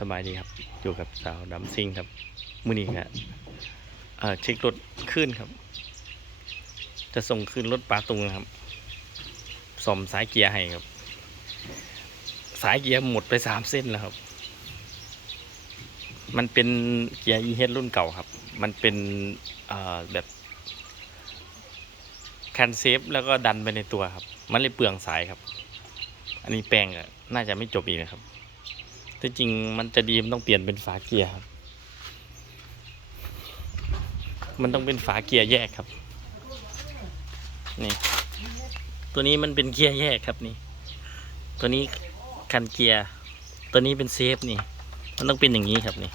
สบายดีครับ อยู่กับสาวดำซิงครับ มือนี้ครับเอ่อเช็ครถขึ้นครับ จะส่งขึ้นรถปาตุงนะครับสอมสายเกียร์ให้ครับ สายเกียร์หมดไปสามเส้นแล้วครับ มันเป็นเกียร์ e h รุ่นเก่าครับ มันเป็นแบบคันเซฟแล้วก็ดันไปในตัวครับ มันเลยเปลืองสายครับ อันนี้แปลงอะน่าจะไม่จบอีกนะครับ ที่จริงมันจะดีมันต้องเปลี่ยนเป็นฝาเกียร์ครับ มันต้องเป็นฝาเกียร์แยกครับ นี่ ตัวนี้มันเป็นเกียร์แยกครับนี่ ตัวนี้คันเกียร์ ตัวนี้เป็นเซฟนี่ มันต้องเป็นอย่างนี้ครับนี่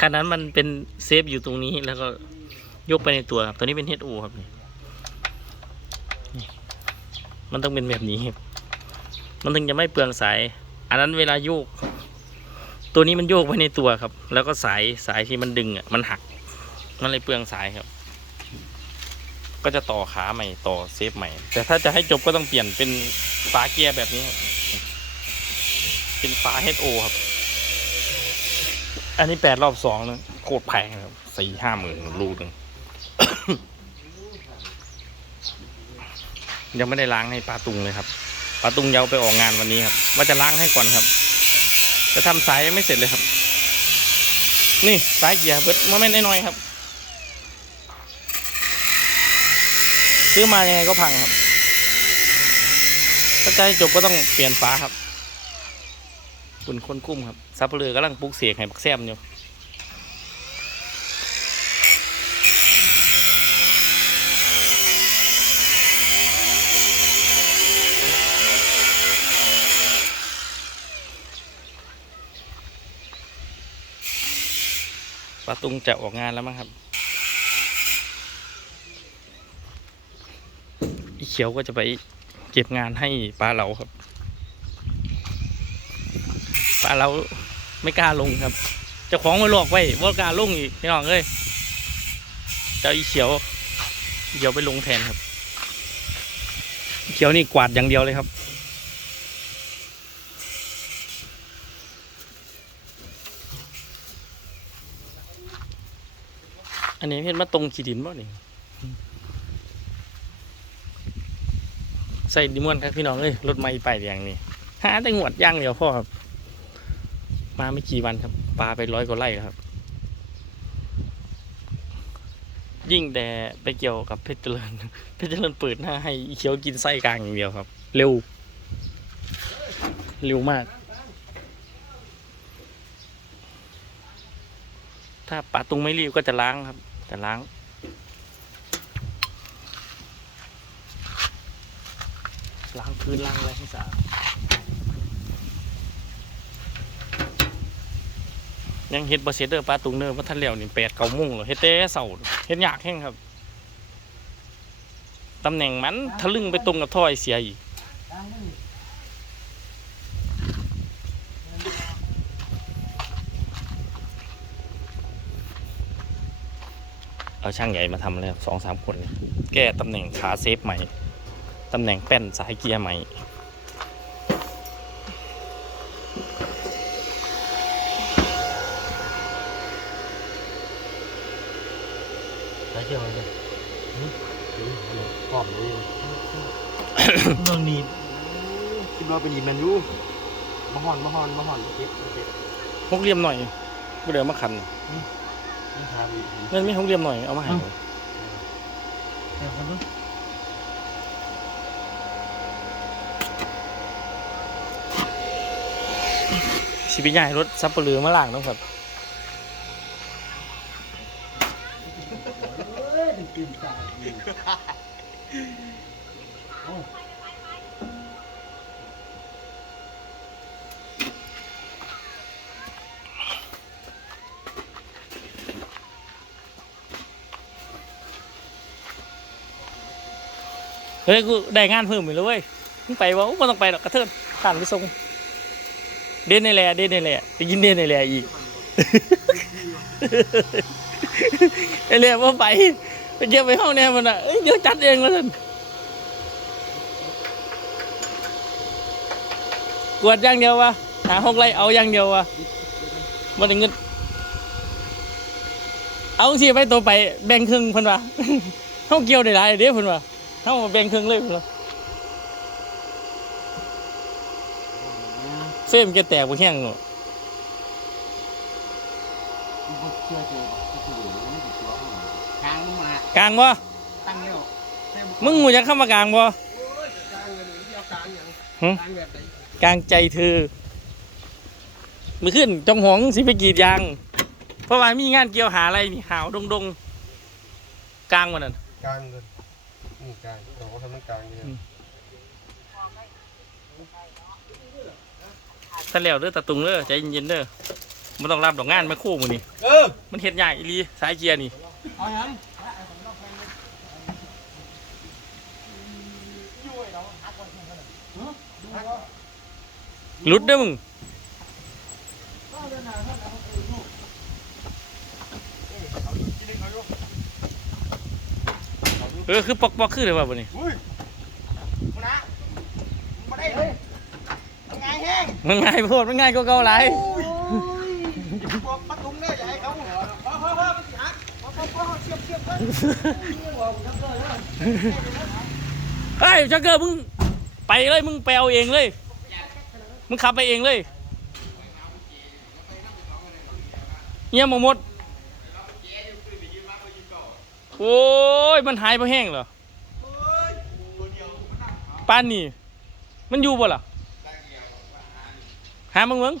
คันนั้นมันเป็นเซฟอยู่ตรงนี้แล้วก็ยกไปในตัวครับ ตัวนี้เป็น HO ครับนี่นี่ มันต้องเป็นแบบนี้ครับมันถึงจะไม่เปลืองสาย อันนั้นเวลาโยก ตัวนี้มันโยกไปในตัวครับ แล้วก็สายสายที่มันดึงอะมันหัก มันเลยเปลืองสายครับ ก็จะต่อขาใหม่ต่อเซฟใหม่ แต่ถ้าจะให้จบก็ต้องเปลี่ยนเป็นฝาเกียร์แบบนี้ เป็นฝา HO ครับ อันนี้แปดรอบสองนะโคตรแพงครับสี่ห้าหมื่นรูหนึ่งยังไม่ได้ล้างให้ปลาตุงเลยครับปลาตุงยาวไปออกงานวันนี้ครับว่าจะล้างให้ก่อนครับ จะทำสายยังไม่เสร็จเลยครับ นี่สายเกียร์เบิดมาไม่น้อยๆครับ ซื้อมายังไงก็พังครับ ถ้าใจจบก็ต้องเปลี่ยนฝาครับคุณคนกุ้มครับซับเปลือกำลังปลุกเสียงให้บักแซมอยู่าตุงจะออกงานแล้วมั้งครับอีเขียวก็จะไปเก็บงานให้ปลาเหลาครับปลาเหลาไม่กล้าลงครับเจ้าของมาหลอกไว้ว่ากล้าลงอีกพี่น้องเอ้ยเจ้าอีเขียวเขียวไปลงแทนครับ เขียวนี่กวาดอย่างเดียวเลยครับ อันนี้เห็นมาตรงขีดินบ่นี่ใส่ดิมวนครับพี่น้องเอ้ยรถไม่ไปแดงนี่หาแต่งวดย่างเดียวพ่อครับ มาไม่กี่วันครับปลาไปร้อยกว่าไร่แล้วครับ ยิ่งแต่ไปเกี่ยวกับเพชรเจริญเพชรเจริญเปิดหน้าให้เขียวกินไส้กลางอย่างเดียวครับ เร็ว เร็วมาก ถ้าปลาตุงไม่รีบก็จะล้างครับ จะล้าง ล้างพื้นล้างอะไรให้สะอาดยังเฮ็ดบเสร็จเด้อปลาตุงเด้อว่าท่านแล้วนี่แปดเก้าโมงแล้วเฮ็ดแต่เสาเฮ็ดยากแห้งครับตำแหน่งมันทะลึ่งไปตรงกับท่อไอเสียอีก เอาช่างใหญ่มาทำเลยครับสองสามคนเนี่ยแก้ตำแหน่งขาเซฟใหม่ ตำแหน่งแป้นสายเกียร์ใหม่ใช้เกี่ยวอะไรเนี่ยหอมเลยเมืองนี้คิดว่าเป็นยีแมนยูมาหอนมาหอนมาหอนเก็บเก็บหกเหลี่ยมหน่อยก็เดี๋ยวมาขันนี่ทาบี เงินไม่หกเหลี่ยมหน่อย เอามาให้เดี๋ยวกันดูชิบิใหญ่รถซับเปลือมาล่างต้องครับตื่นตา เฮ้ยกูได้งานเพิ่มอีกแล้วเว้ยมึงไปวะไม่ต้องไปหรอกกระเทินผ่านไปส่งเด่นในแหล่เด่นในแหล่ไปยินเด่นในแหล่อีกไอเรียว่าไปไปเก็บไปห้องแนวมันอะเยเดี๋ยวจัดเองมาท่านกวดอย่างเดียววะหาหกไรเอาอย่างเดียววะบ่ได้เงินเอาสิไปตัวไปแบ่งครึ่งเพิ่นว่าเฮาเกี่ยวได้หลายเด้เพิ่นว่าเฮาแบ่งครึ่งเลยเพิ่นว่าเฟรมแกแตกบ่แห้งเนาะเชื่อเจอก็คือไม่ติดกลางบ่ตั้งแล้วมึงหูจักคำว่ากลากลางวกลางอย่างหึกลางใจเธอมือขึ้นจงหงสิไปกีดยาง เพราะว่ามีงานเกี่ยวหาอะไรนี่หาวดงดงๆกลางวันนั้นกลางเลย นี่กลางเราก็ทำมันกลางอยู่ถ้าแล้วเด้อตะตุงเด้อใจเย็นๆเด้อมันต้องรับดอกงานมาคู่มือนี่เออมันเฮ็ดใหญ่อีหลีสายเกียร์นี่เอาอย่างหลุดเด้อมึง เออคือปอกปอกๆคือเลยว่าบ่นี่อุ้ยมานะมาได้เลยมันไงแห้งมันง่ายโพดมันง่ายกว่าเก่าหลายอุ้ยบอกประตูเนี่ยอย่าให้เขาพอพอพอมันสิหักพอพอพอเชื่อมเชื่อมเลยเฮ้ยชักเกอร์มึงไปเลยมึงไปเอาเองเลย มึงขับไปเองเลยเงี้ยหมหมดโอ้ย มันหายไปแห้งเหรอป้านนี่ มันอยู่บ่ล่ะหามึงมึง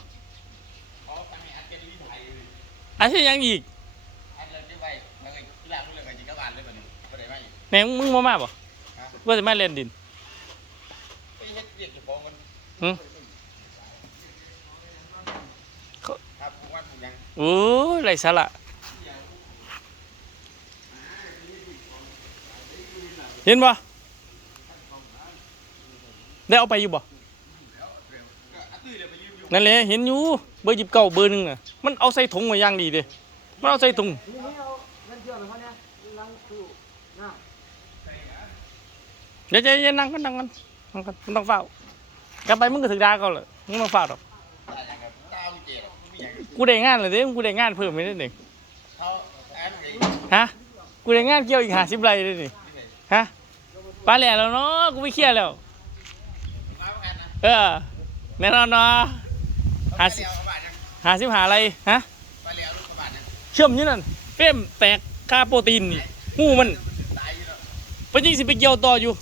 อันที่ยังอีกแหนมึงมามาบ่ว่าจะมาเล่นดินหึโอ้ยไรสาระ เห็นบ่ได้เอาไปอยู่บ่นั่นแหละเห็นอยู่เบอร์หยิบเก่าเบอร์หนึ่งน่ะมันเอาใส่ถุงมาอย่างดีเด้มันเอาใส่ถุงเดี๋ยวใจเย็นนั่งกันนั่งกันนั่งกันมันต้องเฝ้ากลับไปมึงก็ถึงดาเขาเลยมึงต้องเฝ้าดอกกูได้งานเลยเด้กูได้งานเพิ่มไม่ได้หนึ่งฮะกูได้งานเกี่ยวอีกหาสิบไรเลยนี่ ฮะปลาแหล่แล้วเนาะกูไม่เครียดแล้วเออแน่นอนเนาะหาสิหาสิบหาอะไรฮะเชื่อมอยู่นั่นเฟ้มแตกคาโปรตีนนี่หูมันเป็นยังสิไปเกี่ยวต่ออยู่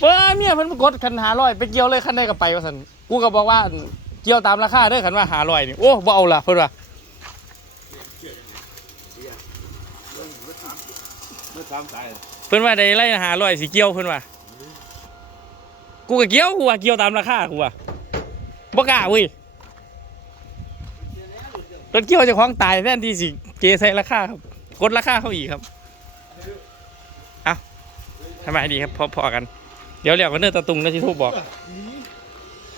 เปิ้เมียเพิ่นมากดคันหาร้อยไปเกี่ยวเลยคันใดก็ไปว่าสันกูก็บอกว่าเกี่ยวตามราคาเด้อคันว่าหาร้อยนี่โอ้บ่เอาละเพิ่นว่า ไม่ทำใจเพิ่นว่าได้ไล่หาร้อยสิเกี่ยวเพิ่นว่ากูก็เกี่ยวกูว่าเกี่ยวตามราคากูว่าบ่กล้าเว้ยรถเกี่ยวจะคล้าของตายแทนที่สิเจใส่ราคาครับกดราคาเขาอีกครับเอาทำไมดีครับพอพอกัน เดี๋ยวเรียกกันเนื้อตะตุงนะที่ทูบบอก